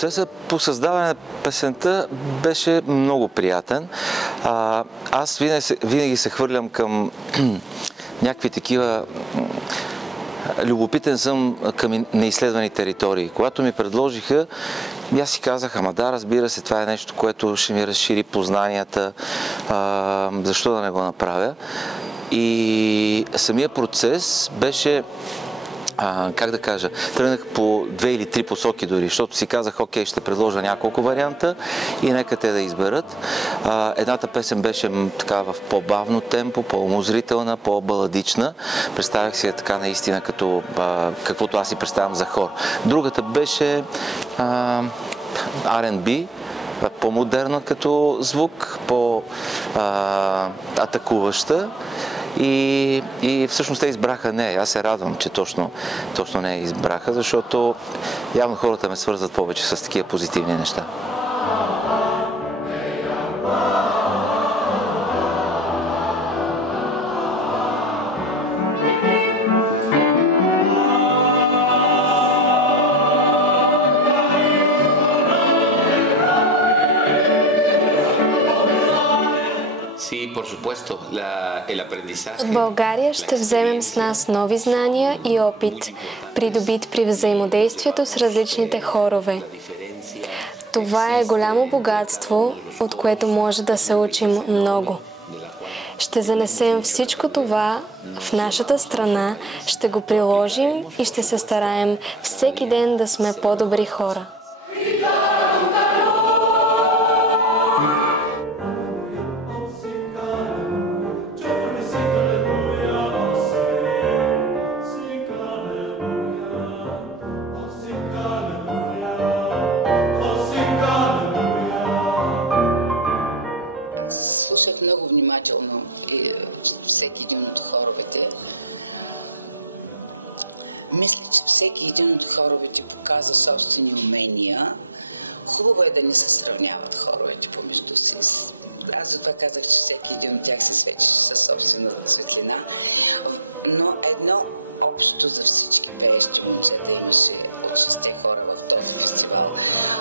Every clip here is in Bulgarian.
Процесът по създаване на песента беше много приятен. Аз винаги се хвърлям към някакви такива... Любопитен съм към неизследвани територии. Когато ми предложиха, аз си казах, ама да, разбира се, това е нещо, което ще ми разшири познанията, защо да не го направя. И самия процес беше, как да кажа, тръгнах по 2 или 3 посоки дори, защото си казах, окей, ще предложа няколко варианта и нека те да изберат. Едната песен беше така в по-бавно темпо, по-умозрителна, по-баладична. Представях си така наистина като каквото аз си представям за хор. Другата беше R&B, по-модерна като звук, по-атакуваща. И всъщност те избраха не. Аз се радвам, че точно не избраха, защото явно хората ме свързват повече с такива позитивни неща. От България ще вземем с нас нови знания и опит, придобит при взаимодействието с различните хорове. Това е голямо богатство, от което може да се учим много. Ще занесем всичко това в нашата страна, ще го приложим и ще се стараем всеки ден да сме по-добри хора. Слушах много внимателно всеки един от хоровете. Мисля, че всеки един от хоровете показа собствени умения. Хубаво е да не се сравняват хоровете помежду си. Аз затова казах, че всеки един от тях се светеше със собствена светлина. Но едно общо за всички пеещи момчета имаше от 6 хора в този фестивал.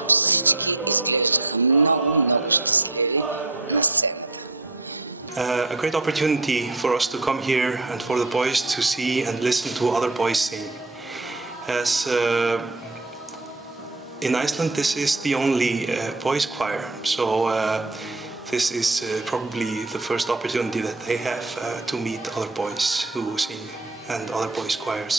Всички изглеждаха много, много щастливи на сцената. A great opportunity for us to come here and for the boys to see and listen to other boys sing. As in Iceland, this is the only boys choir, so this is probably the first opportunity that they have to meet other boys who sing and other boys choirs.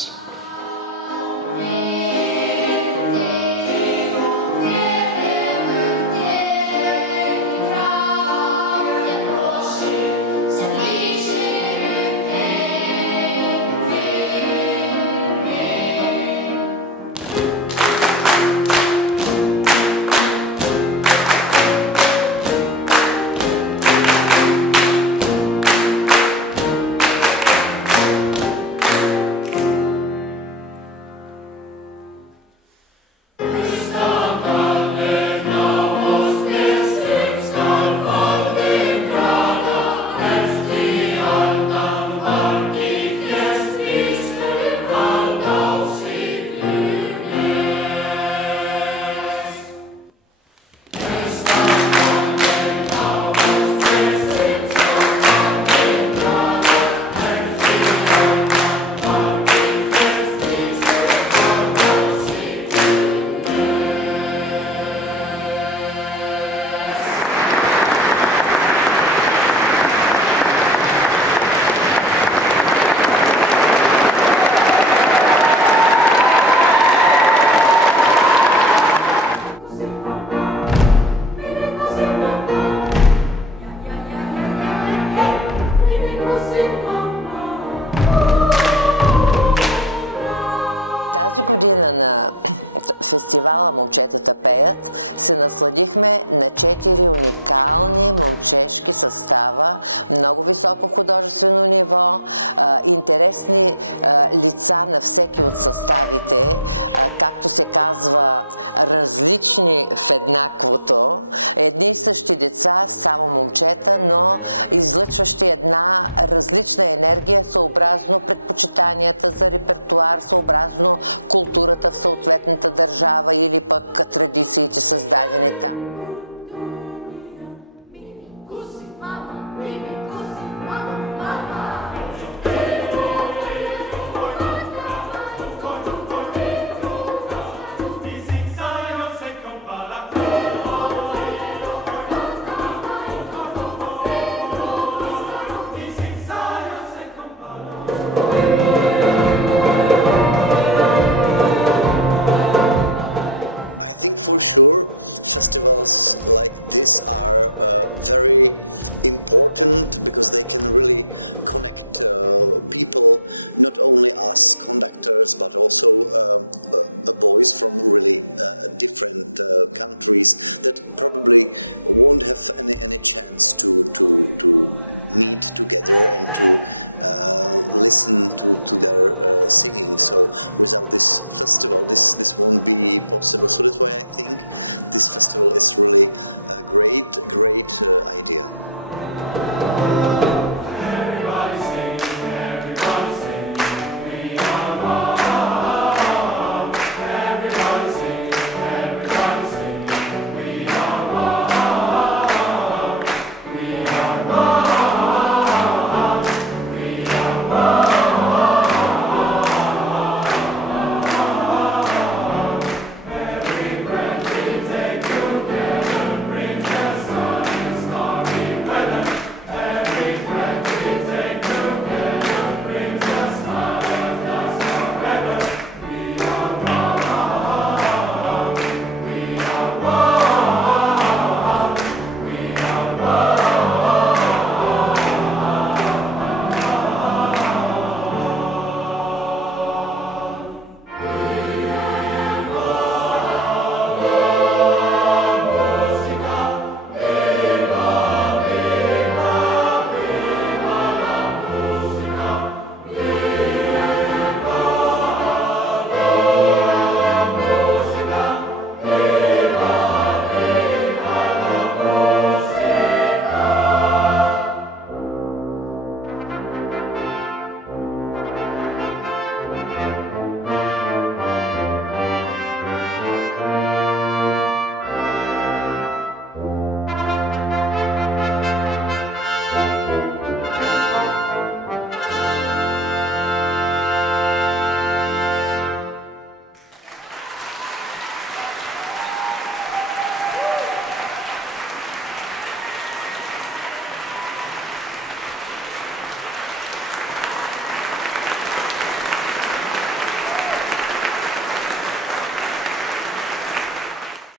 Тази година на фестивала "Момчетата пеят" се насладихме на 4 уникални момчешки състава, много високо художествено ниво, интересни лица на всеки от съставите, както се казва, различни в еднаквото, едни и същи деца, само момчета, но излъчващи една различна енергия, съобразно предпочитанията за репертуар, съобразно културата в съответната държава. държава или пък традициите създадени там. For sure, festivals like this are very important because they can really connect people, not only us conductors, but also boys from really different countries that probably won't have any chance to meet together and to listen to their singing. So without this festival, this won't be possible. So that's why I think this festival is really a great idea.